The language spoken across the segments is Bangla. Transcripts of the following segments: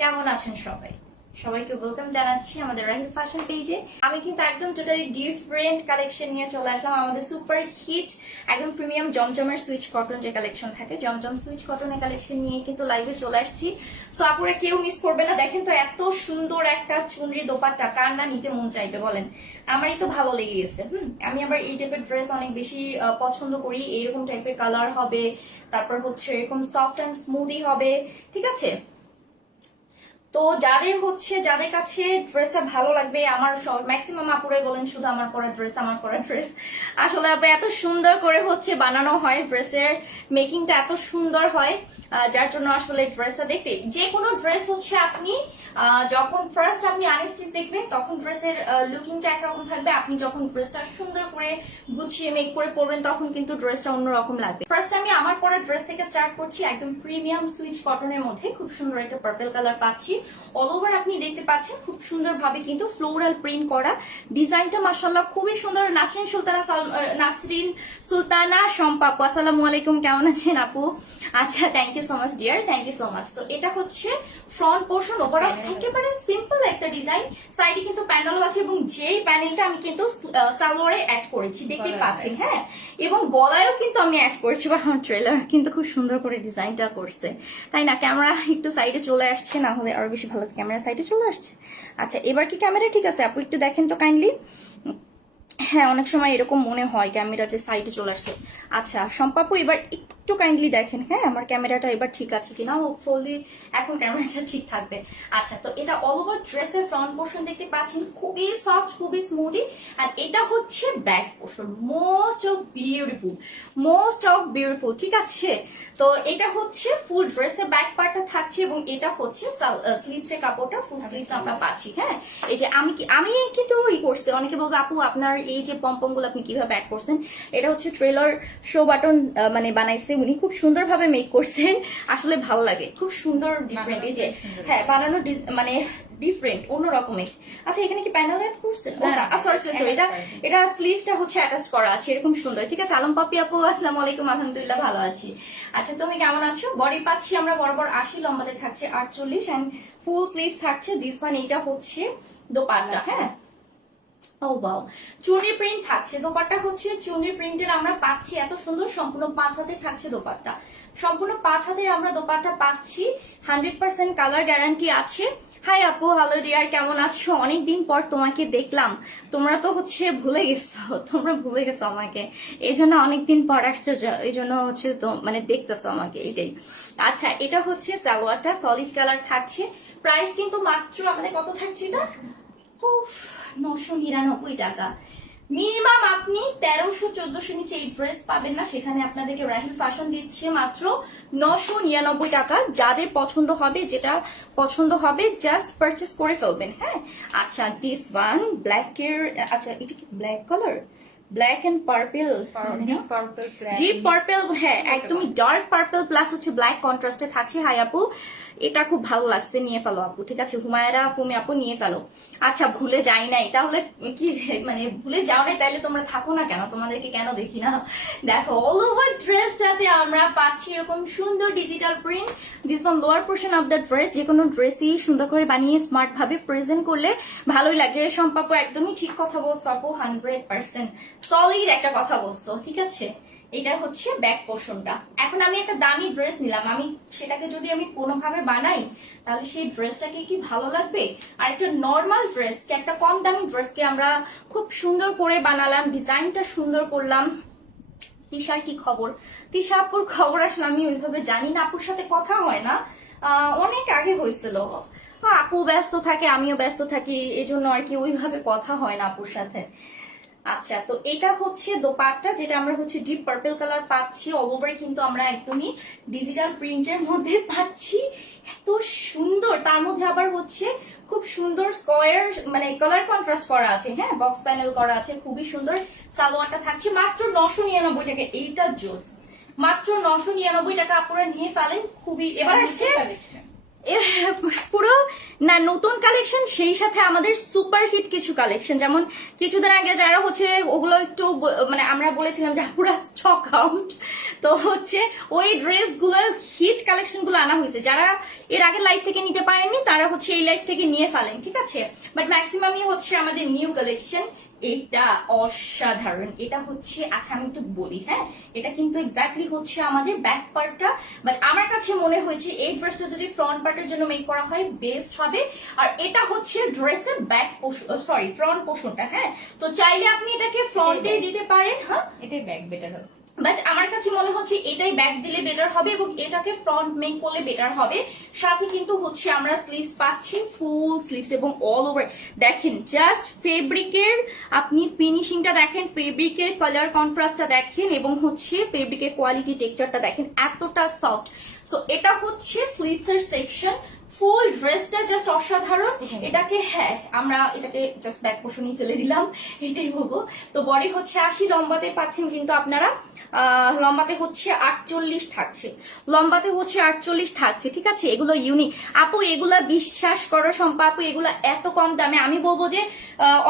কেমন আছেন সবাই? সবাইকে ওয়েলকাম জানাচ্ছি আমাদের রাহিল ফ্যাশন পেজে। আমি কিন্তু একদম টোটালি ডিফারেন্ট কালেকশন নিয়ে চলে আসলাম। আমাদের সুপার হিট একদম প্রিমিয়াম জমজমের সুইচ কটন যে কালেকশন থাকে, জমজম সুইচ কটনের কালেকশন নিয়ে কিন্তু লাইভে চলে আসছি। সো আপুরা কেউ মিস করবে না। দেখেন তো এত সুন্দর একটা চুনরি দোপাট্টা, কার না নিতে মন চাইবে বলেন? আমারই তো ভালো লেগে গেছে। আমি আবার এই টাইপের ড্রেস অনেক বেশি পছন্দ করি। এইরকম টাইপের কালার হবে, তারপর হচ্ছে এরকম সফট অ্যান্ড স্মুদি হবে, ঠিক আছে? তো যাদের কাছে ড্রেসটা ভালো লাগবে, আমার ম্যাক্সিমাম আপুরাই বলেন শুধু আমার পরা ড্রেস। আসলে আপু এত সুন্দর করে হচ্ছে বানানো হয়, ড্রেসের মেকিংটা এত সুন্দর হয়, যার জন্য আসলে ড্রেসটা দেখতে, যে কোনো ড্রেস হচ্ছে আপনি যখন ফার্স্ট আপনি আনস্টিচ দেখবেন তখন ড্রেসের লুকিংটা একরকম থাকবে। আপনি যখন ড্রেসটা সুন্দর করে গুছিয়ে মেক করে পরবেন তখন কিন্তু ড্রেসটা অন্যরকম লাগবে। ফার্স্ট আমি আমার পরা ড্রেস থেকে স্টার্ট করছি। একদম প্রিমিয়াম সুইচ কটনের মধ্যে খুব সুন্দর একটা পার্পল কালার পাচ্ছি। অল ওভার আপনি দেখতে পাচ্ছেন খুব সুন্দর ভাবে কিন্তু ফ্লোরাল প্রিন্ট করা। ডিজাইনটা মাশাআল্লাহ খুবই সুন্দর। নাসরিন সুলতানা শম্পা আপু, আসসালামু আলাইকুম, কেমন আছেন আপু? আচ্ছা, thank you so much dear, thank you so much. তো এটা হচ্ছে ফ্রন্ট পোর্শন। ওভারঅল একেবারে সিম্পল একটা ডিজাইন। সাইডে কিন্তু প্যানেলও আছে এবং যেই প্যানেলটা আমি কিন্তু সালোয়ারে অ্যাড করেছি দেখতে পাচ্ছেন, হ্যাঁ, এবং গলায়ও কিন্তু আমি অ্যাড করেছি। বা ট্রেলার কিন্তু খুব সুন্দর করে ডিজাইনটা করছে, তাই না? ক্যামেরা একটু সাইডে চলে আসছে, না হলে আরো বেশি ভালো। ক্যামেরা সাইডে চলে আসছে। আচ্ছা, এবার কি ক্যামেরা ঠিক আছে আপু? একটু দেখেন তো কাইন্ডলি। হ্যাঁ, অনেক সময় এরকম মনে হয় ক্যামেরা যে সাইডে চলে আসছে। আচ্ছা সম্পাপু, এবার একটু কাইন্ডলি দেখেন, হ্যাঁ, আমার ক্যামেরাটা এবার ঠিক আছে কিনা। হোপফুলি এখন ক্যামেরাটা ঠিক থাকবে। আচ্ছা, তো এটা অল ওভার ড্রেসের ফ্রন্ট পোর্শন দেখতে পাচ্ছেন, খুবই সফট, খুবই স্মুদি। আর এটা হচ্ছে back portion, most of beautiful, ঠিক আছে? তো এটা হচ্ছে ফুল ড্রেসের ব্যাক পার্টটা থাকছে এবং এটা হচ্ছে স্লিভস এর কাপড়টা, ফুল স্লিভস আমরা পাচ্ছি। হ্যাঁ, এই যে আমি কিন্তু করছি। অনেকে বলবো আপু আপনার এই যে পম্পম গুলো আপনি কিভাবে অ্যাড করছেন। এটা হচ্ছে ট্রেলার শো বাটন মানে বানাইছে উনি, খুব সুন্দরভাবে মেক করছেন। আসলে ভালো লাগে, খুব সুন্দর ডিফারেন্ট। এই যে হ্যাঁ, বানানো মানে ডিফারেন্ট, অন্য রকমের। আচ্ছা, এখানে কি প্যানেল অ্যাড করছেন? সরি, এটা স্লিভটা হচ্ছে অ্যাটাচ করা আছে, এরকম সুন্দর, ঠিক আছে? আলম পাপি আপু, আসসালামু আলাইকুম, আলহামদুলিল্লাহ ভালো আছি। আচ্ছা, তুমি কেমন আছো? বডি পাচ্ছি আমরা বরাবর 80, লম্বাতে থাকছে 48 এন্ড ফুল স্লিভ থাকছে দিস ওয়ান। এটা হচ্ছে দোপাট্টা, হ্যাঁ। ও বাও, চুনি প্রিন্ট থাকছে। দোপাট্টা হচ্ছে চুনি প্রিন্টের আমরা পাচ্ছি, এত সুন্দর। সম্পূর্ণ 5 হাতে থাকছে দোপাট্টা, সম্পূর্ণ 5 হাতের আমরা দোপাট্টা পাচ্ছি। 100% কালার গ্যারান্টি আছে। হাই আপু, হ্যালো ডিয়ার, কেমন আছো? অনেকদিন পর তোমাকে দেখলাম। তোমরা তো হচ্ছে ভুলে গেছো আমাকে, এই জন্য অনেকদিন পর আসছো, এই জন্য হচ্ছে তো মানে দেখতেছো আমাকে, এটাই। আচ্ছা, এটা হচ্ছে সালোয়ারটা সলিড কালার থাকছে। প্রাইস কিন্তু মাত্র আমাদের কত থাকছে এটা? 999 টাকা। মিনিমাম আপনি 1300-1400 নিচে এই ড্রেস পাবেন না। সেখানে আপনাদেরকে রাহিল ফ্যাশন দিচ্ছে মাত্র 999 টাকা। যাদের পছন্দ হবে, যেটা পছন্দ হবে জাস্ট পারচেস করে ফেলবেন, হ্যাঁ। আচ্ছা, দিস ওয়ান ব্ল্যাকের, আচ্ছা এটা কি black colour? Black and purple, deep purple, হ্যাঁ একদমই ডার্ক পার্পল প্লাস হচ্ছে ব্ল্যাক কন্ট্রাস্টে থাকছে। হাই আপু, এটা খুব ভালো লাগছে, নিয়ে ফেলো আপু, ঠিক আছে? হুমায়রা ফুমি আপু, নিয়ে ফেলো। আচ্ছা, ভুলে যাই নাই তাহলে কি, মানে ভুলে যাও নাই তাইলে তোমরা থাকো না কেন? তোমাদেরকে কেন দেখি না? দেখো, অল ওভার ড্রেসটাতে আমরা পাচ্ছি এরকম সুন্দর digital print. This one lower portion of the dress. যে কোনো ড্রেসই সুন্দর করে বানিয়ে স্মার্ট ভাবে প্রেজেন্ট করলে ভালোই লাগে। সম্পাপু একদমই ঠিক কথা বলছো আপু, 100% সলিড একটা কথা বলছো, ঠিক আছে? এটা হচ্ছে ব্যাক পোর্শনটা। এখন আমি একটা দামি ড্রেস নিলাম, আমি সেটাকে যদি আমি কোনোভাবে বানাই তাহলে সেই ড্রেসটাকে কি ভালো লাগবে? আর একটা নর্মাল ড্রেসকে, একটা কম দামি ড্রেসকে আমরা খুব সুন্দর করে বানালাম, ডিজাইনটা সুন্দর করলাম। তিশার কি খবর? তিশা আপুর খবর আসলে আমি ওইভাবে জানি না, আপুর সাথে কথা হয় না, অনেক আগে হয়েছিল। আপু ব্যস্ত থাকে, আমিও ব্যস্ত থাকি, এজন্য আর কি ওইভাবে কথা হয় না আপুর সাথে। আচ্ছা, তো এটা হচ্ছে দোপাট্টা, যেটা আমরা হচ্ছে ডিপ পার্পল কালার পাচ্ছি। অল ওভার কিন্তু আমরা একদমই ডিজিটাল প্রিন্টের মধ্যে পাচ্ছি, এত সুন্দর। তার মধ্যে আবার হচ্ছে খুব সুন্দর স্কোয়ার মানে কালার কন্ট্রাস্ট করা আছে, হ্যাঁ, বক্স প্যানেল করা আছে, খুবই সুন্দর। সালোয়ারটা থাকছে মাত্র 999 টাকা। এইটা জোস, মাত্র 999 টাকা আপনারা নিয়ে ফেলেন। খুবই, এবার আসছে পুরো না নতুন কালেকশন, সেই সাথে আমাদের সুপার হিট কিছু কালেকশন। যেমন কিছুদিন আগে যারা হচ্ছে ওগুলো একটু মানে আমরা বলেছিলাম যে পুরো স্টক আউট, তো হচ্ছে ওই ড্রেস গুলো হিট কালেকশন গুলো আনা হয়েছে। যারা এর আগে লাইভ থেকে নিতে পারেননি হচ্ছে এই লাইফ থেকে নিয়ে ফেলেন, ঠিক আছে? বাট ম্যাক্সিমামই হচ্ছে আমাদের নিউ কালেকশন। এটা অসাধারণ, এটা হচ্ছে, আচ্ছা আমি একটু বলি, হ্যাঁ এটা কিন্তু এক্স্যাক্টলি হচ্ছে আমাদের ব্যাক পার্টটা, বাট আমার কাছে মনে হয়েছে এই ড্রেসটা যদি ফ্রন্ট পার্টের জন্য মেক করা হয় বেস্ট হবে। আর এটা হচ্ছে ড্রেসের ব্যাক পোর্শন, সরি ফ্রন্ট পোর্শনটা, হ্যাঁ তো চাইলে আপনি এটাকে ফ্রন্টে দিতে পারেন, হ্যাঁ এটাই ব্যাক বেটার হবে, বাট আমার কাছে মনে হচ্ছে এটাই ব্যাক দিলে বেটার হবে এবং এটাকে ফ্রন্ট মেক করলে বেটার হবে। সাথে কিন্তু হচ্ছে আমরা স্লিভস পাচ্ছি, ফুল স্লিভস এবং অল ওভার। দেখেন জাস্ট ফেব্রিকের আপনি ফিনিশিংটা দেখেন, ফেব্রিকের কালার কন্ট্রাস্টটা দেখেন এবং হচ্ছে ফেব্রিকের কোয়ালিটি টেক্সচারটা দেখেন, এতটা সফট। সো এটা হচ্ছে স্লিভস এর সেকশন। ফুল ড্রেসটা জাস্ট অসাধারণ। এটাকে হ্যাঁ আমরা এটাকে জাস্ট ব্যাক পোর্শনই ফেলে দিলাম, এটাই বলবো। তো বডি হচ্ছে 80, লম্বাতে পাচ্ছেন কিন্তু আপনারা লম্বাতে হচ্ছে 48 থাকছে, লম্বাতে হচ্ছে 48 থাকছে, ঠিক আছে? এগুলো ইউনিক আপু, এগুলা বিশ্বাস করো শম্পা আপু, এগুলা এত কম দামে, আমি বলবো যে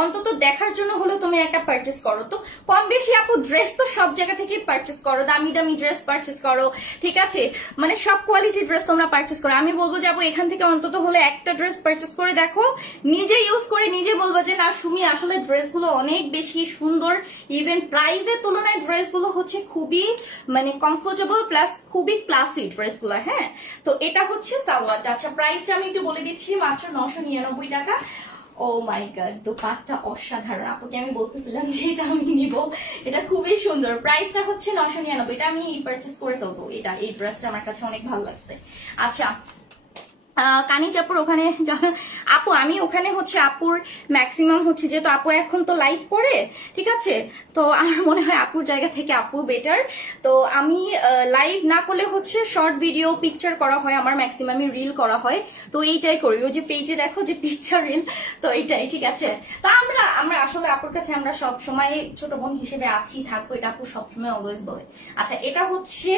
অন্তত দেখার জন্য হলেও তুমি একটা পারচেস করো। তো কম বেশি আপু ড্রেস তো সব জায়গা থেকে পারচেস করো, দামি দামি ড্রেস পারচেস করো, ঠিক আছে? মানে সব কোয়ালিটির ড্রেস তোমরা পারচেস করো। আমি বলবো যে আপু এখান থেকে অন্তত হলে একটা ড্রেস পারচেস করে দেখো, নিজে ইউজ করে নিজে বলবো যে না সুমি আসলে ড্রেসগুলো অনেক বেশি সুন্দর, ইভেন প্রাইসের তুলনায় ড্রেসগুলো হচ্ছে খুবই মানে কমফোর্টেবল প্লাস খুবই ক্লাসি ড্রেসগুলো, হ্যাঁ। তো এটা হচ্ছে সালোয়ারটা। আচ্ছা প্রাইসটা আমি একটু বলে দিচ্ছি, মাত্র 999 টাকা। ও মাই গড, দোপাট্টা অসাধারণ। আপুকে আমি বলতেছিলাম যে এটা আমি নিব, এটা খুবই সুন্দর। প্রাইসটা হচ্ছে 999, এটা আমি পারচেস করে ফেলবো, এটা এই ড্রেসটা আমার কাছে অনেক ভালো লাগছে। আচ্ছা কানিজ আপুর ওখানে আপু আমি ওখানে হচ্ছে আপুর ম্যাক্সিমাম হচ্ছে, যেহেতু আপু এখন তো লাইভ করে, ঠিক আছে? তো আমার মনে হয় আপুর জায়গা থেকে আপু বেটার। তো আমি লাইভ না করলে হচ্ছে শর্ট ভিডিও পিকচার করা হয়, আমার ম্যাক্সিমামই রিল করা হয়, তো এইটাই করি। ওই যে পেজে দেখো যে পিকচার রিল, তো এইটাই, ঠিক আছে? তো আমরা আসলে আপুর কাছে আমরা সব সময় ছোট বোন হিসেবে আছি, থাকবো, এটা আপু সবসময় অলওয়েজ বলে। আচ্ছা এটা হচ্ছে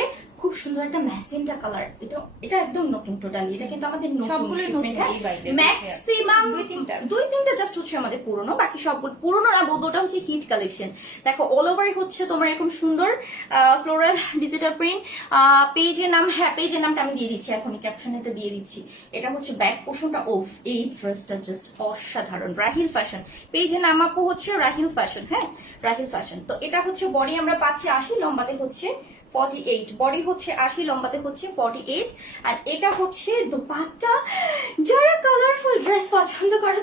খুব সুন্দর একটা ম্যাজেন্টা কালার, এটা একদম নতুন টোটালি, এটা কিন্তু আমাদের সবগুলো নতুন, ম্যাক্সিমাম দুই তিনটা জাস্ট হচ্ছে আমাদের পুরনো, বাকি সবগুলো পুরনো না বলবো, ওটা হচ্ছে হিট কালেকশন। দেখো অল ওভারই হচ্ছে তোমার এরকম সুন্দর ফ্লোরাল ডিজিটাল প্রিন্ট। পেজের নাম, হ্যাঁ পেজের নামটা আমি দিয়ে দিচ্ছি, এখনই ক্যাপশনে তো দিয়ে দিচ্ছি। এটা হচ্ছে ব্যাক পোর্শনটা, ওফ এই ড্রেসটা জাস্ট অসাধারণ। রাহিল ফ্যাশন পেজের নাম আপু হচ্ছে রাহিল ফ্যাশন, হ্যাঁ রাহিল ফ্যাশন। তো এটা হচ্ছে বডি আমরা পাচ্ছি 80, লম্বাতে হচ্ছে 48, বডি হচ্ছে 80, লম্বাতে হচ্ছে 48। আর এটা হচ্ছে দোপাট্টা। যারা কালারফুল ড্রেস পছন্দ করে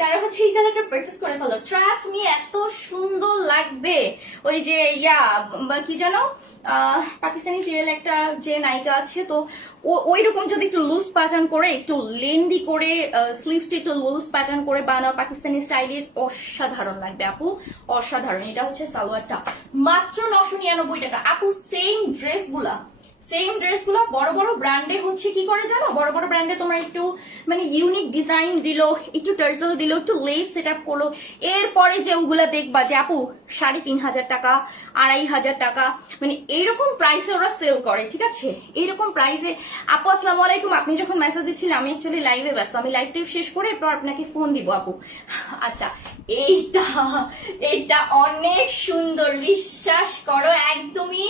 তারা হচ্ছে এই কালারটা পারচেস করে ফেলো, ট্রাস্ট মি এত সুন্দর লাগবে। ওই যে কি জানো পাকিস্তানি সিরিয়াল একটা যে নায়িকা আছে, তো ওই রকম যদি একটু লুজ প্যাটার্ন করে, একটু লেন্দি করে স্লিভসটা একটু লুজ প্যাটার্ন করে বানাও পাকিস্তানি স্টাইলে, অসাধারণ লাগবে আপু, অসাধারণ। এটা হচ্ছে সালোয়ারটা, মাত্র 999 টাকা আপু। সেম ড্রেসগুলা বড় বড় ব্র্যান্ডে হচ্ছে কি করে জানো, বড় বড় ব্র্যান্ডে তোমার একটু মানে ইউনিক ডিজাইন দিল, একটু টার্সেল দিল, একটু লেস সেট আপ করলো, এরপরে যে ওগুলা দেখবা যে আপু 3500 টাকা, 2500 টাকা, মানে এইরকম প্রাইসে ওরা সেল করে, ঠিক আছে? এইরকম প্রাইসে। আপু আসসালামু আলাইকুম, আপনি যখন মেসেজ দিচ্ছিলেন আমি অ্যাকচুয়ালি লাইভে ব্যস্ত, আমি লাইভ টাইভ শেষ করে এরপর আপনাকে ফোন দিব আপু। আচ্ছা এইটা অনেক সুন্দর, বিশ্বাস করো একদমই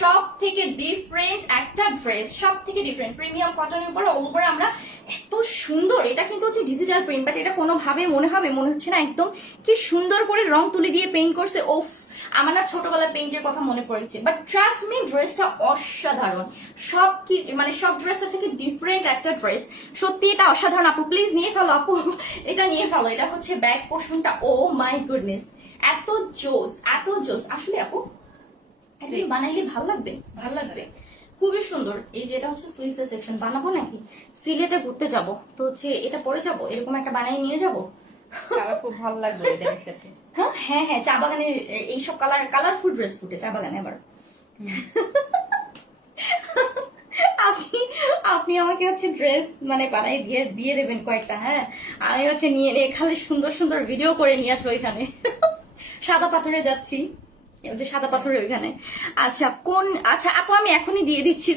সব থেকে ডিফারেন্ট একটা ড্রেস, সব থেকে ডিফারেন্ট প্রিমিয়াম কটনের উপরে অল উপরে আমরা এত সুন্দর। এটা কিন্তু হচ্ছে ডিজিটাল প্রিন্ট, বাট এটা কোনোভাবে মনে হচ্ছে না, একদম কি সুন্দর করে রং তুলি দিয়ে পেইন্ট করছে। ওফ আমার না ছোটবেলার পেইন্টের কথা মনে পড়েছে, বাট ট্রাস্ট মি ড্রেসটা অসাধারণ। সব ড্রেসের থেকে ডিফারেন্ট একটা ড্রেস, সত্যি এটা অসাধারণ আপু, প্লিজ নিয়ে ফেলো আপু, এটা নিয়ে ফেলো। এটা হচ্ছে ব্যাক পোর্শনটা, ও মাই গুডনেস এত জোস, এত জোস আসলে আপু, বানাইলে ভালো লাগবে, খুবই সুন্দর। এই যে এটা হচ্ছে স্লিভস এর সেকশন, বানাবো নাকি সিলেটে ঘুরতে যাব, তো হচ্ছে এটা পরে যাব, এরকম একটা বানাই নিয়ে যাব, খুব ভালো লাগবে এদের সাথে। হ্যাঁ চা বাগানের এইসব কালারফুল ড্রেস ফুটে চা বাগানে আবার। আপনি আমাকে হচ্ছে ড্রেস মানে বানাই দিয়ে দেবেন কয়েকটা, হ্যাঁ আমি হচ্ছে নিয়ে খালি সুন্দর সুন্দর ভিডিও করে নিয়ে আসবো এখানে। সাদা পাথরে যাচ্ছি, যে সাদা পাথরের ওইখানে। আচ্ছা আপু আমি এখনই দিয়ে দিচ্ছি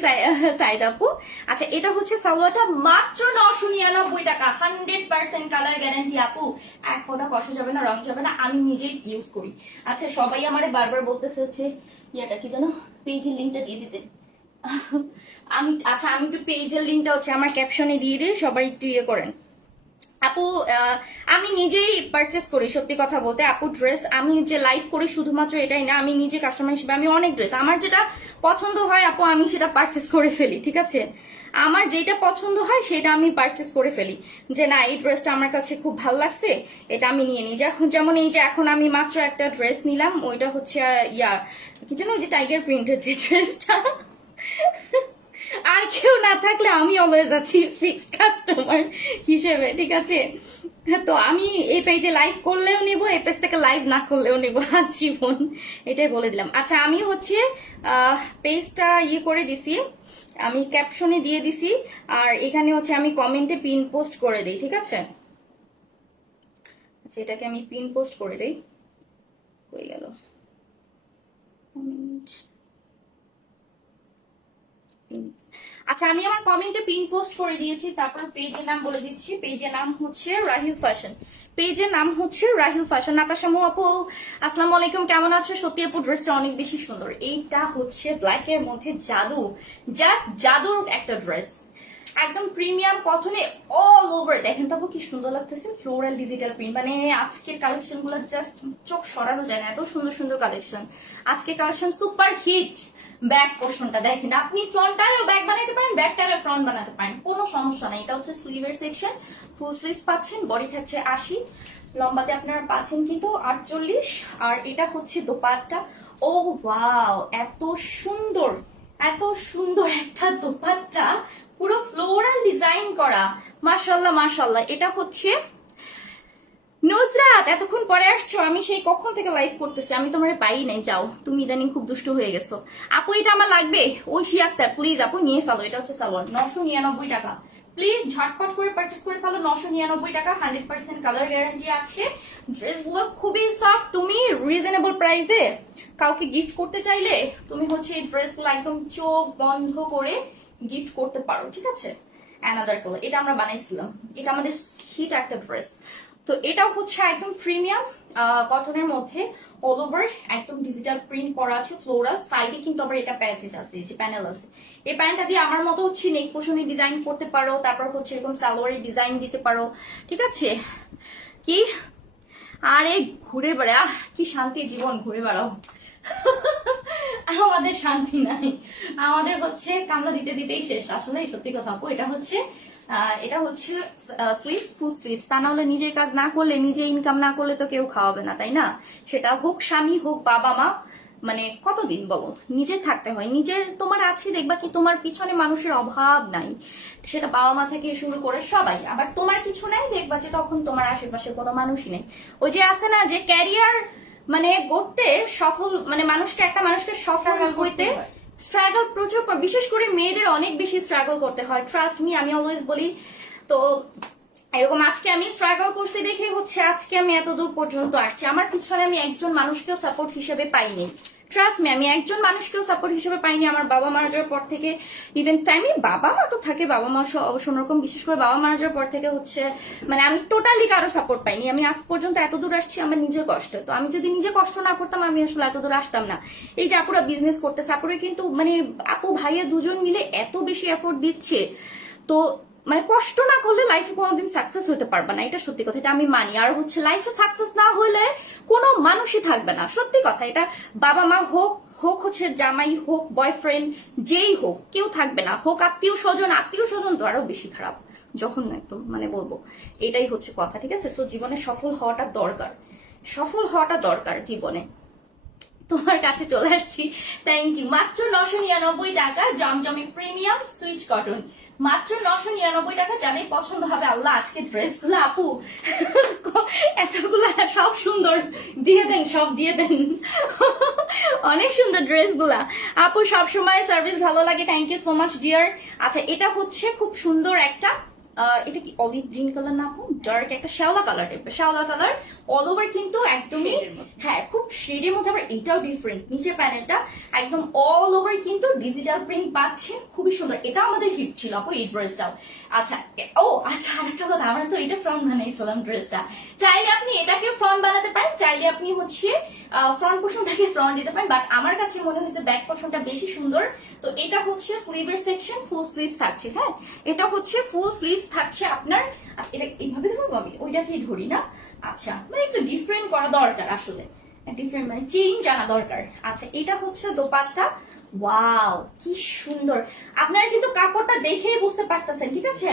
সাইদ আপু। আচ্ছা এটা হচ্ছে সালোয়ারটা, মাত্র 999 টাকা, 100% কালার গ্যারান্টি আপু, এক ফোঁটা কষ্ট যাবে না, রং যাবে না, আমি নিজেই ইউজ করি। আচ্ছা সবাই আমারে বারবার বলতেছে হচ্ছে ইয়াটা কি জানো, পেজের লিঙ্কটা দিয়ে দিতে, আমি একটু পেজের লিঙ্কটা হচ্ছে আমার ক্যাপশনে দিয়ে দিই, সবাই একটু ইয়ে করেন। আপু আমি নিজেই পারচেস করি, সত্যি কথা বলতে আপু ড্রেস আমি যে লাইভ করি শুধুমাত্র এটাই না, আমি নিজে কাস্টমার হিসেবে আমি অনেক ড্রেস আমার যেটা পছন্দ হয় আপু আমি সেটা পারচেস করে ফেলি, ঠিক আছে? আমার যেটা পছন্দ হয় সেটা আমি পারচেস করে ফেলি, যে না এই ড্রেসটা আমার কাছে খুব ভালো লাগছে, এটা আমি নিয়ে নিই। যেমন এই যে এখন আমি মাত্র একটা ড্রেস নিলাম, ওইটা হচ্ছে কি যেন ওই যে টাইগার প্রিন্টের যে ড্রেসটা, আর কেউ না থাকলে আমি অলওয়েজ আছি ফিক্সড কাস্টমার হিসেবে, ঠিক আছে? তো আমি এই পেজে লাইভ করলেও নিব, এই পেজ থেকে লাইভ না করলেও নিব, জীবন এটাই বলে দিলাম। আচ্ছা আমি হচ্ছে পেজটা ইয়ে করে দিছি, আমি ক্যাপশনে দিয়ে দিছি, আর এখানে হচ্ছে আমি কমেন্টে পিন পোস্ট করে দিই, ঠিক আছে? আচ্ছা এটাকে আমি পিন পোস্ট করে দিই, হয়ে গেল কমেন্ট। আচ্ছা আমি আমার কমেন্টে পিন পোস্ট করে দিয়েছি, তারপর পেজের নাম বলে দিচ্ছি, পেজের নাম হচ্ছে রাহিল ফ্যাশন, পেজের নাম হচ্ছে রাহিল ফ্যাশন। নাতাশা আপু আসসালামু আলাইকুম, কেমন আছো? সত্যি আপু ড্রেসটা অনেক বেশি সুন্দর, এইটা হচ্ছে ব্ল্যাক এর মধ্যে জাদু, জাস্ট জাদুর একটা ড্রেস, একদম প্রিমিয়াম কটনে অল ওভার। দেখেন তো আপু কি সুন্দর লাগতেছে, ফ্লোরাল ডিজিটাল প্রিন্ট, মানে আজকের কালেকশন গুলো জাস্ট চোখ সরানো যায় না, এত সুন্দর সুন্দর কালেকশন। আজকে কালেকশন সুপার হিট। ব্যাক পোর্শনটা দেখেন, আপনি ফ্রন্টটারও ব্যাক বানাতে পারেন, ব্যাকটারও ফ্রন্ট বানাতে পারেন, কোনো সমস্যা নেই। এটা হচ্ছে স্লিভের সেকশন, ফুল স্লিভস পাচ্ছেন, বডি থাকছে 80, লম্বাতে আপনারা পাচ্ছেন কিন্তু 48, আর এটা হচ্ছে দোপাট্টা। ও ওয়াও, এত সুন্দর, এত সুন্দর একটা দোপাট্টা, পুরো ফ্লোরাল ডিজাইন করা, মাশাল্লাহ মাশাল্লাহ। এটা হচ্ছে নুসরাত, এতক্ষণ পরে আসছো, আমি সেই কখন থেকে লাইভ করতেছি, আমি তোমার পাই নাই, যাও তুমি ইদানিং খুব দুষ্টু হয়ে গেছো। আপু এটা আমার লাগবে, ঐশী আক্তার প্লিজ আপু নিয়ে ফেলো, এটা হচ্ছে সালোয়ার, 999 টাকা, প্লিজ ঝটপট করে পারচেস করে ফেলো, 999 টাকা, 100% কালার গ্যারান্টি আছে। ড্রেসগুলো খুবই সফট, তুমি রিজনেবল প্রাইসে কাউকে গিফট করতে চাইলে তুমি হচ্ছে এই ড্রেসগুলো একদম চোখ বন্ধ করে গিফট করতে পারো, ঠিক আছে? অ্যানাদার কালার, এটা আমরা বানাইছিলাম, এটা আমাদের হিট একটা ড্রেস। তো এটা হচ্ছে একদম প্রিমিয়াম কটনের মধ্যে অল ওভার একদম ডিজিটাল প্রিন্ট করা আছে, ফ্লোরাল, সাইডে কিন্তু আবার এটা প্যাচেস আছে, এই যে প্যানেল আছে, এই প্যান্টটা দিয়ে আমার মতো হচ্ছে নেক পোর্শনে ডিজাইন করতে পারো, তারপর হচ্ছে এরকম সালোয়ারের ডিজাইন দিতে পারো, ঠিক আছে? কি আরে ঘুরে বেড়া, কি শান্তি জীবন, ঘুরে বেড়াও। আমাদের শান্তি নাই, আমাদের হচ্ছে কামলা দিতে দিতেই শেষ, আসলে সত্যি কথা আপু। এটা হচ্ছে স্লিভস, ফুল স্লিভস, তা না হলে নিজের কাজ না করলে, নিজে ইনকাম না করলে তো কেউ খাওয়াবে না, তাই না? সেটা হোক স্বামী, হোক বাবা মা, মানে কতদিন বলো, নিজে থাকতে হয়, নিজের তোমার আছে, দেখবা কি তোমার পিছনে মানুষের অভাব নাই, সেটা বাবা মা থেকে শুরু করে সবাই। আবার তোমার কিছু নাই, দেখবা যে তখন তোমার আশেপাশে কোনো মানুষই নেই। ওই যে আছে না যে ক্যারিয়ার মানে গড়তে সফল, মানে একটা মানুষকে সফল হইতে স্ট্রাগল প্রচুর, বিশেষ করে মেয়েদের অনেক বেশি স্ট্রাগল করতে হয়, ট্রাস্ট মি, আমি অলওয়েজ বলি। তো এরকম আজকে আমি স্ট্রাগল করতে দেখে হচ্ছে আজকে আমি এত দূর পর্যন্ত আসছি, আমার পিছনে আমি একজন মানুষকেও সাপোর্ট হিসেবে পাইনি, ট্রাস্ট মি, আমি একজন মানুষকেও সাপোর্ট হিসেবে পাইনি। আমার বাবা মারা যাওয়ার পর থেকে, ইভেন ফ্যামিলি, বাবা মা তো থাকে, বাবা মা অবশ্য অন্যরকম, বিশেষ করে বাবা মারা যাওয়ার পর থেকে হচ্ছে মানে আমি টোটালি কারো সাপোর্ট পাইনি। আমি আজ পর্যন্ত এত দূর আসছি আমার নিজের কষ্ট, তো আমি যদি নিজে কষ্ট না করতাম আমি আসলে এত দূর আসতাম না। এই যে আপুরা বিজনেস করতেছে, আপুরা কিন্তু মানে আপু ভাইয়া দুজন মিলে এত বেশি এফোর্ট দিচ্ছে, তো মানে কষ্ট না করলে লাইফে কোনোদিন সাকসেস হতে পারবে না, এটা সত্যি কথা, এটা আমি মানি। আর হচ্ছে লাইফে সাকসেস না হলে কোনো মানুষই থাকবে না, সত্যি কথা। এটা বাবা মা হোক, হোক হচ্ছে জামাই, হোক বয়ফ্রেন্ড, যেই হোক, কেউ থাকবে না, হোক আত্মীয় স্বজন, আত্মীয় স্বজন তো আরো বেশি খারাপ, যখন না একদম মানে বলবো, এটাই হচ্ছে কথা, ঠিক আছে? সো জীবনে সফল হওয়াটা দরকার, সফল হওয়াটা দরকার জীবনে। তোমার কাছে চলে আসছি, থ্যাংক ইউ। মাত্র 999 টাকা, জমজমি প্রিমিয়াম সুইচ কটন, মাত্র 999 টাকা। যাদের পছন্দ হবে, আল্লাহ আজকে ড্রেসগুলো আপু এতগুলা সব সুন্দর, দিয়ে দেন, সব দিয়ে দেন, অনেক সুন্দর ড্রেসগুলা আপু, সবসময় সার্ভিস ভালো লাগে, thank you so much dear. আচ্ছা এটা হচ্ছে খুব সুন্দর একটা এটা কি অলিভ গ্রিন কালার না আপু, ডার্ক একটা শ্যাওলা কালার টাইপের, শ্যাওলা কালার অল ওভার কিন্তু একদমই Shade এর মধ্যে। হ্যাঁ খুব শেডের মধ্যে। আবার এটাও ডিফারেন্ট, নিচের প্যানেলটা একদম অল ওভার কিন্তু ডিজিটাল প্রিন্ট পাচ্ছেন, খুবই সুন্দর। এটা আমাদের হিট ছিল আপু এই ড্রেসটাও। আচ্ছা আচ্ছা আরেকটা কথা, আমরা তো এটা ফ্রন্ট বানাইছিলাম ড্রেসটা, চাইলে আপনি এটাকে ফ্রন্ট বানাতে পারেন, চাইলে আপনি হচ্ছে ফ্রন্ট পোর্শনটাকে ফ্রন্ট দিতে পারেন, বাট আমার কাছে মনে হয়েছে ব্যাক পোর্শনটা বেশি সুন্দর। তো এটা হচ্ছে স্লিভের সেকশন, ফুল স্লিভস থাকছে। হ্যাঁ এটা হচ্ছে ফুল স্লিভস থাকছে আপনার। এটা এইভাবে ধরবো আমি, ওইটাকেই ধরি না। আচ্ছা মানে একটু ডিফারেন্ট করা দরকার আসলে, ডিফারেন্ট মানে চেঞ্জ আনা দরকার। আচ্ছা এটা হচ্ছে দোপাট্টা। ওয়াও কি সুন্দর, আপনারা কিন্তু কাপড়টা দেখেই বুঝতে পারতেছেন, ঠিক আছে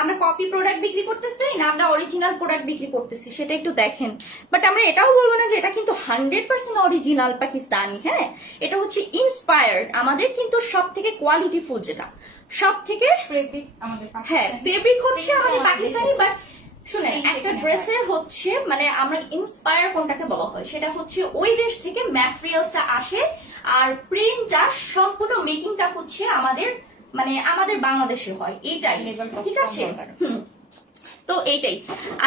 আমরা কপি প্রোডাক্ট বিক্রি করতেছি না আমরা অরিজিনাল প্রোডাক্ট বিক্রি করতেছি সেটা একটু দেখেন। বাট আমরা এটাও বলবো না যে এটা কিন্তু 100% অরিজিনাল পাকিস্তানি। হ্যাঁ এটা হচ্ছে ইন্সপায়ার্ড, আমাদের কিন্তু সব থেকে কোয়ালিটিফুল, যেটা সব থেকে ফেব্রিক আমাদের হ্যাঁ ফেব্রিক হচ্ছে আমাদের পাকিস্তানি। বাট শুনেন Print একটা এখানে ড্রেসের হচ্ছে মানে আমরা ইন্সপায়ার কোনটাকে বলা হয়, সেটা হচ্ছে ওই দেশ থেকে ম্যাটেরিয়ালসটা আসে আর প্রিন্টটা সম্পূর্ণ মেকিংটা হচ্ছে আমাদের মানে আমাদের বাংলাদেশে হয়, এইটাই Labelটা ঠিক আছে। কম দরকার। তো এইটাই।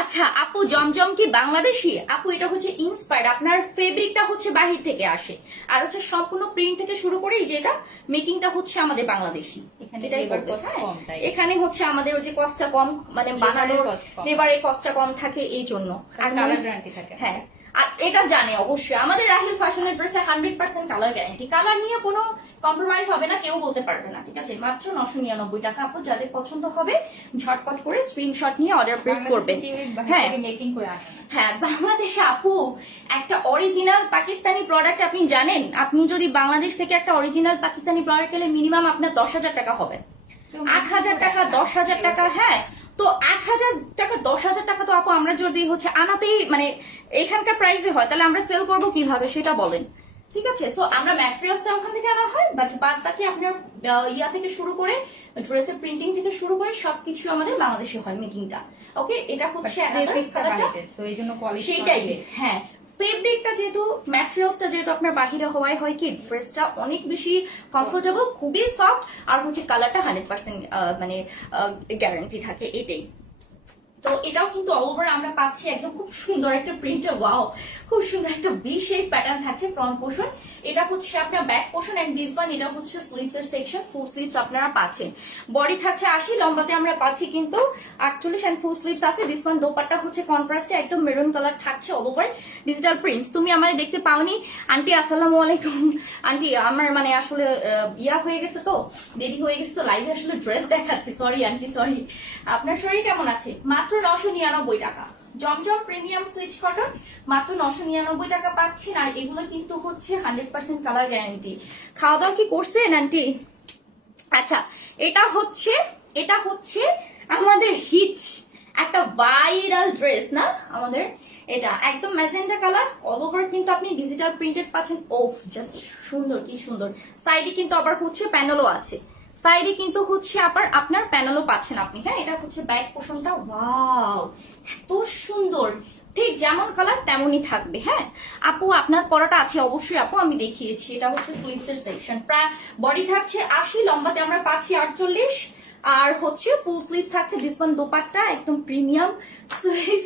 আচ্ছা আপু জমজম কি বাংলাদেশি? আপু এটা হচ্ছে ইন্সপায়ার্ড, আপনার ফেব্রিকটা হচ্ছে বাহির থেকে আসে আর হচ্ছে সম্পূর্ণ প্রিন্ট থেকে শুরু করে এই যে এটা মেকিংটা হচ্ছে আমাদের বাংলাদেশি। এখানে এটাই labor বলবে, cost হ্যাঁ। কম, তাই। এখানে হচ্ছে আমাদের ওই যে কস্টটা কম, মানে Labor-এর বানানোর cost কম। লেবারের কস্টটা কম থাকে এই জন্য। আর কালার গ্যারান্টি থাকে। হ্যাঁ আর এটা জানে অবশ্যই আমাদের রাহিল ফ্যাশনের ড্রেসে 100% কালার গ্যারান্টি, কালার নিয়ে কোনো কম্প্রোমাইজ হবে না, কেউ বলতে পারবে না, ঠিক আছে। মাত্র 999 টাকা। আপু যাদের পছন্দ হবে ঝটপট করে স্ক্রিনশট নিয়ে অর্ডার প্লেস করবেন। হ্যাঁ মেকিং করে আনে না। হ্যাঁ বাংলাদেশে আপু একটা অরিজিনাল পাকিস্তানি প্রোডাক্ট আপনি জানেন, আপনি যদি বাংলাদেশ থেকে একটা অরিজিনাল পাকিস্তানি প্রোডাক্ট পেলে মিনিমাম আপনার 10,000 টাকা হবে, 8,000 টাকা 10,000 টাকা। হ্যাঁ তো 8,000 টাকা 10,000 টাকা তো আপু আমরা যদি হচ্ছে আনাতেই মানে এখানকার প্রাইসে হয় তাহলে আমরা সেল করবো কিভাবে সেটা বলেন, ঠিক আছে। সো আমরা ম্যাটেরিয়ালসটা ওখান থেকে আনা হয়, বাট বাদ বাকি আপনার ইয়া থেকে শুরু করে ড্রেসের প্রিন্টিং থেকে শুরু করে সবকিছু আমাদের বাংলাদেশে হয় মেকিংটা। ওকে এটা হচ্ছে ফেব্রিকটা কালারটা বাহিরের, সো এই জন্য কোয়ালিটি সেটাই। হ্যাঁ ফেব্রিকটা যেহেতু ম্যাটেরিয়ালসটা যেহেতু আপনার বাহিরে হওয়ায় হয় কি ড্রেসটা অনেক বেশি কমফোর্টেবল, খুবই সফট আর হচ্ছে কালারটা 100% মানে গ্যারান্টি থাকে, এটাই। তো এটাও কিন্তু অল ওভার আমরা পাচ্ছি একদম খুব সুন্দর একটা প্রিন্ট। ওয়াও খুব সুন্দর একটা ভি শেপ প্যাটার্ন থাকছে ফ্রন্ট পোর্শন, এটা হচ্ছে আপনার back portion and this one এটা হচ্ছে স্লিভস এর সেকশন, ফুল স্লিভস আপনারা পাচ্ছেন। বডি থাকছে 80, লম্বাতে আমরা পাচ্ছি কিন্তু 48 এন্ড ফুল স্লিভস আছে। দিস ওয়ান দোপাট্টা হচ্ছে কন্ট্রাস্টে একদম মেরুন কালার থাকছে, অল ওভার ডিজিটাল প্রিন্টস। তুমি আমারে দেখতে পাওনি আন্টি, আসসালামু আলাইকুম আন্টি। আমার মানে আসলে ইয়া হয়ে গেছে তো, দেরি হয়ে গেছে তো লাইভে আসলে ড্রেস দেখাচ্ছি, সরি আন্টি সরি। আপনার শরীর কেমন আছে? মাত্র 999 টাকা জমজম প্রিমিয়াম সুইচ কটন, মাত্র 999 টাকা পাচ্ছেন। আর এগুলো কিন্তু হচ্ছে 100% কালার গ্যারান্টি। খাওয়া দাওয়া কি করছেন আন্টি? আচ্ছা এটা হচ্ছে আমাদের হিট একটা ভাইরাল ড্রেস না আমাদের, এটা একদম ম্যাজেন্টা কালার অল ওভার কিন্তু আপনি ডিজিটাল প্রিন্টেড পাচ্ছেন। ওফ জাস্ট সুন্দর, কি সুন্দর। সাইডে কিন্তু আবার হচ্ছে প্যানেলও আছে, সাইডে কিন্তু হচ্ছে আবার আপনার প্যানেলও পাচ্ছেন আপনি। হ্যাঁ এটা হচ্ছে ব্যাক পোর্শনটা। ওয়াও এত সুন্দর, ঠিক যেমন কালার তেমনই থাকবে। হ্যাঁ আপু আপনার পরাটা আছে অবশ্যই আপু, আমি দেখিয়েছি। এটা হচ্ছে স্লিভস এর সেকশন, প্রায় বডি থাকছে 80, লম্বাতে আমরা পাচ্ছি 48 আর হচ্ছে ফুল স্লিভ থাকছে। দিস ওয়ান দোপাট্টা একদম premium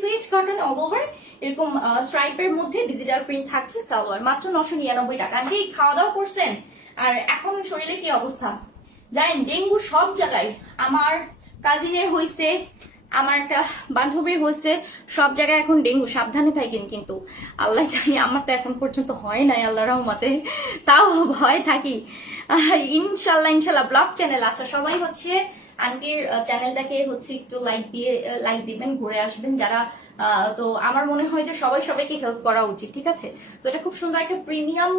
Swiss cotton all over এরকম স্ট্রাইপের মধ্যে ডিজিটাল প্রিন্ট থাকছে। সালোয়ার মাত্র 999 টাকা। আন্টি খাওয়া দাওয়া করছেন? আর এখন শরীরে কি অবস্থা? জানেন ডেঙ্গু সব জায়গায়, আমার কাজিনের হয়েছে, আমার একটা বান্ধবীর হয়েছে, সব জায়গায় এখন ডেঙ্গু। সাবধানে থাকেন কিন্তু, আল্লাহ জানি আমার তো এখন পর্যন্ত হয় নাই আল্লাহ রহমতে, তাও ভয় থাকি। ইনশাল্লাহ ব্লগ চ্যানেল আছে, সবাই হচ্ছে আন্টির চ্যানেলটাকে হচ্ছে একটু লাইক দিবেন, ঘুরে আসবেন যারা। তো আমার মনে হয় যে সবাইকে হেল্প করা উচিত, ঠিক আছে। তো এটা খুব সুন্দর একটা প্রিমিয়াম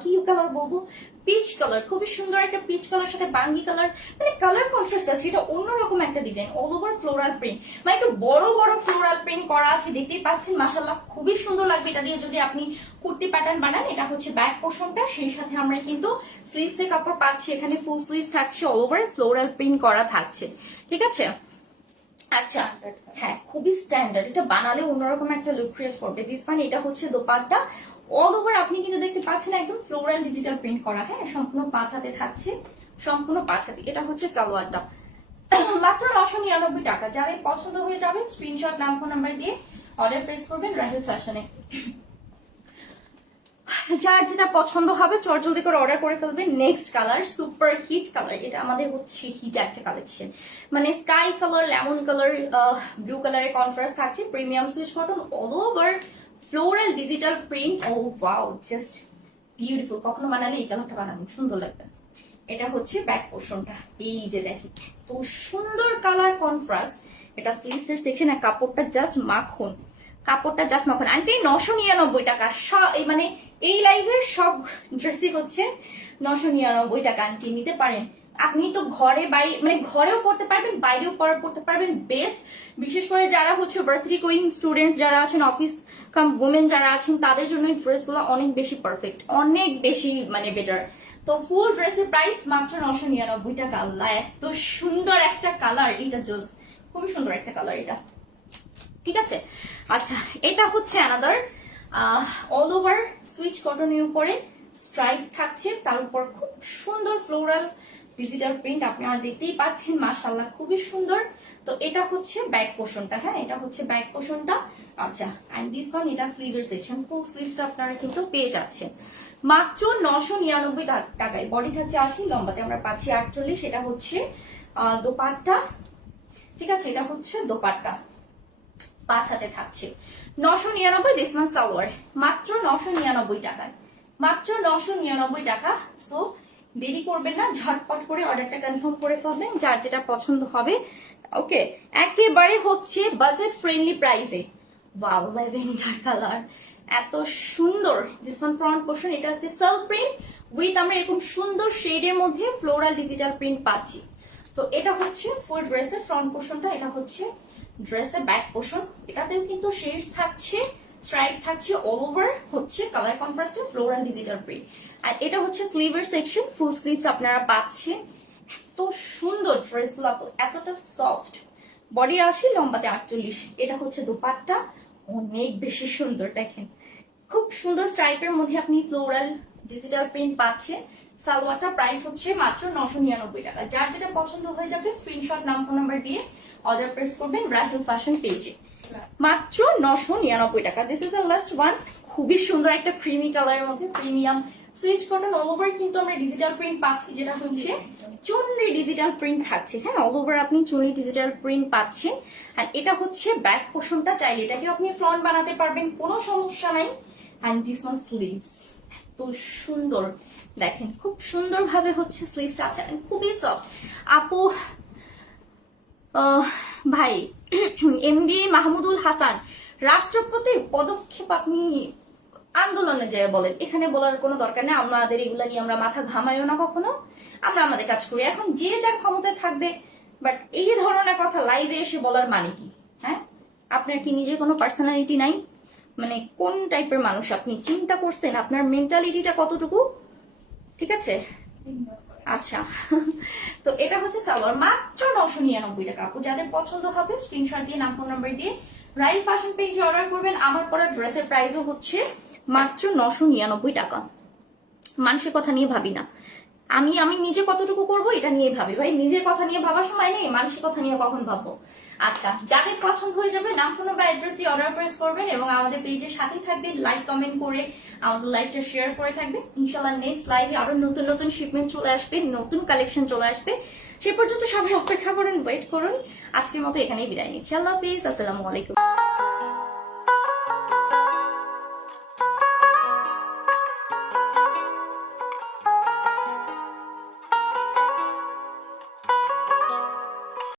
কি কালার বলবো, পিচ কালার, খুবই সুন্দর একটা পিচ কালার সাথে বাঙ্গি কালার, মানে কালার কন্ট্রাস্ট আছে। এটা অন্যরকম একটা design, all over floral print, মানে একটু বড় বড় ফ্লোরাল প্রিন্ট করা আছে, দেখতেই পাচ্ছেন। মাশাআল্লাহ খুবই সুন্দর লাগবে এটা দিয়ে যদি আপনি কুর্তি প্যাটার্ন বানান। এটা হচ্ছে ব্যাক পোর্শনটা, সেই সাথে আমরা কিন্তু স্লিভস এর কাপড় পাচ্ছি, এখানে ফুল স্লিভস থাকছে, অল ওভার ফ্লোরাল প্রিন্ট করা থাকছে, ঠিক আছে। আচ্ছা হ্যাঁ খুবই স্ট্যান্ডার্ড, এটা বানালে অন্যরকম একটা লুক ক্রিয়েট করবে। দিস ওয়ান এটা হচ্ছে দোপাট্টা, অল ওভার আপনি কিন্তু দেখতে পাচ্ছেন একদম ফ্লোরাল ডিজিটাল প্রিন্ট করা। হ্যাঁ সম্পূর্ণ পাঁচাতে থাকছে, সম্পূর্ণ পাঁচাতে। এটা হচ্ছে সালোয়ারটা, মাত্র 999 টাকা। যাদের পছন্দ হয়ে যাবে স্ক্রিনশট নাম ফোন নাম্বার দিয়ে অর্ডার প্লেস করবেন রাহিল ফ্যাশনে। যার যেটা পছন্দ হবে চটজলদি করে অর্ডার করে ফেলবেন। Next colour super hit colour, এটা আমাদের হচ্ছে হিট একটা কালেকশন, মানে sky colour, lemon colour, blue কালারের কন্ট্রাস্ট থাকছে, premium Swiss cotton, all over floral digital print. Oh wow, just beautiful. কখনো বানালে এই কালারটা বানাবেন, সুন্দর লাগবে। এটা হচ্ছে ব্যাক পোর্শনটা, এই যে দেখেন তো সুন্দর কালার কন্ট্রাস্ট। এটা স্লিভস এর সেকশন, আর কাপড়টা জাস্ট মাখন, কাপড়টা জাস্ট মাখন। আন্টি 999 টাকা, মানে এই লাইভের সব ড্রেসই হচ্ছে 999 টাকা। আন্টি নিতে পারেন, আপনি তো ঘরে মানে ঘরেও পড়তে পারবেন, বাইরেও পড়তে পারবেন। বেস্ট, বিশেষ করে যারা হচ্ছে ভার্সিটি গোয়িং স্টুডেন্টস যারা আছেন, অফিস কাম ওমেন যারা আছেন, তাদের জন্য এই ড্রেসগুলো অনেক বেশি পারফেক্ট, অনেক বেশি মানে বেটার। তো ফুল ড্রেসের প্রাইস মাত্র 999 টাকা। আল্লাহ, এত সুন্দর একটা কালার, এটা জোস, খুবই সুন্দর একটা কালার এটা। ঠিক আছে, আচ্ছা এটা হচ্ছে অ্যানাদার অল ওভার সুইচ কটনের উপরে স্ট্রাইপ থাকছে, তার উপর খুব সুন্দর ফ্লোরাল ডিজিটাল প্রিন্ট আপনারা দেখতেই পাচ্ছেন, মাশাআল্লাহ খুবই সুন্দর। তো এটা হচ্ছে ব্যাক পোর্শনটা, হ্যাঁ এটা হচ্ছে ব্যাক পোর্শনটা। আচ্ছা, এন্ড দিস ওয়ান এটা স্লিভের সেকশন, ফুল স্লিভসটা আপনারা কিন্তু পেয়ে যাচ্ছেন মাত্র 999 টাকায়। বডি থাকছে 80, লম্বাতে আমরা পাচ্ছি 48। এটা হচ্ছে দোপাট্টা, ঠিক আছে, এটা হচ্ছে দোপাট্টা, 5 হাতে থাকছে 999। দিস ওয়ান সালোয়ার মাত্র 999 টাকায়, মাত্র 999 টাকা। সো দেরি করবেন না, ঝটপট করে অর্ডারটা কনফার্ম করে ফেলবেন, যার যেটা পছন্দ হবে। ওকে, একেবারে হচ্ছে বাজেট ফ্রেন্ডলি প্রাইসে। ওয়াও, ল্যাভেন্ডার কালার, এত সুন্দর। দিস ওয়ান ফ্রন্ট পোর্শন, এটা হচ্ছে সেলফ প্রিন্ট উইথ আমরা এরকম সুন্দর শেডের মধ্যে ফ্লোরাল ডিজিটাল প্রিন্ট পাচ্ছি। তো এটা হচ্ছে ফুল ড্রেসের ফ্রন্ট পোর্শনটা, এটা হচ্ছে ড্রেসের ব্যাক পোর্শন। এটাতেও কিন্তু শেডস থাকছে, স্ট্রাইপ থাকছে, অল ওভার হচ্ছে কালার কন্ট্রাস্টে ফ্লোরাল ডিজিটাল প্রিন্ট। আর এটা হচ্ছে স্লিভের সেকশন, ফুল স্লিভস আপনারা পাচ্ছেন। এত সুন্দর ড্রেসগুলো, এতটা সফট। বডি 80, লম্বাতে 48। এটা হচ্ছে দোপাট্টা, অনেক বেশি সুন্দর, দেখেন খুব সুন্দর স্ট্রাইপের মধ্যে আপনি ফ্লোরাল ডিজিটাল প্রিন্ট পাচ্ছেন। সালোয়ারটা প্রাইস হচ্ছে মাত্র 999 টাকা। যার যেটা পছন্দ হয়ে যাবে স্ক্রিনশট নাম ফোন নাম্বার দিয়ে অর্ডার প্রেস করবেন রাহিল ফ্যাশন পেজে, মাত্র 999 টাকা। This is the last one, খুবই সুন্দর একটা ক্রিমি কালারের মধ্যে premium Swiss cotton, all over কিন্তু আমরা ডিজিটাল প্রিন্ট পাচ্ছি, যেটা হচ্ছে চুনরি ডিজিটাল প্রিন্ট থাকছে। হ্যাঁ, অল ওভার আপনি চুনরি ডিজিটাল প্রিন্ট পাচ্ছেন। আর এটা হচ্ছে ব্যাক পোর্শনটা, চাইলে এটাকে আপনি ফ্রন্ট বানাতে পারবেন, কোনো সমস্যা নাই। অ্যান্ড দিস ওয়ান স্লিভস, এত সুন্দর, দেখেন খুব সুন্দর ভাবে হচ্ছে স্লিভসটা আছে, খুবই সফট। আপু ভাই এমডি মাহমুদুল হাসান, রাষ্ট্রপতির পদক্ষেপ আপনি আন্দোলনে যায় বলেন, এখানে বলার কোনো দরকার নেই। আমাদের এগুলা নিয়ে আমরা মাথা ঘামাইও না কখনো, আমরা আমাদের কাজ করি। এখন যে যার ক্ষমতায় থাকবে, বাট এই ধরনের কথা লাইভে এসে বলার মানে কি? হ্যাঁ, আপনার কি নিজের কোনো পার্সোনালিটি নাই? মানে কোন টাইপের মানুষ আপনি? চিন্তা করছেন আপনার মেন্টালিটিটা কতটুকু? ঠিক আছে, আচ্ছা তো এটা হচ্ছে সালোয়ার, মাত্র 999 টাকা। আপু যাদের পছন্দ হবে স্ক্রিনশট দিয়ে নাম ফোন নাম্বার দিয়ে রাইল ফ্যাশন পেজে অর্ডার করবেন। আমার পরা ড্রেসের প্রাইসও হচ্ছে মাত্র 999 টাকা। মানুষের কথা নিয়ে ভাবি না, আমি নিজে কতটুকু করব এটা নিয়ে ভাবি। ভাই নিজের কথা নিয়ে ভাবার সময় নেই, মানুষের কথা নিয়ে কখন ভাববো? আচ্ছা, যাদের পছন্দ হয়ে যাবে নাম ফোন বা অ্যাড্রেস দিয়ে অর্ডার প্রেস করবেন এবং আমাদের পেজের সাথেই থাকবেন, লাইক কমেন্ট করে আমাদের লাইভটা শেয়ার করে থাকবেন। ইনশাআল্লাহ নেক্সট লাইভে আরো নতুন নতুন শিপমেন্ট চলে আসবে, নতুন কালেকশন চলে আসবে। সে পর্যন্ত সবাই অপেক্ষা করুন, ওয়েট করুন। আজকের মতো এখানেই বিদায় নিচ্ছি। আল্লাহ হাফিজ, আসসালামু আলাইকুম।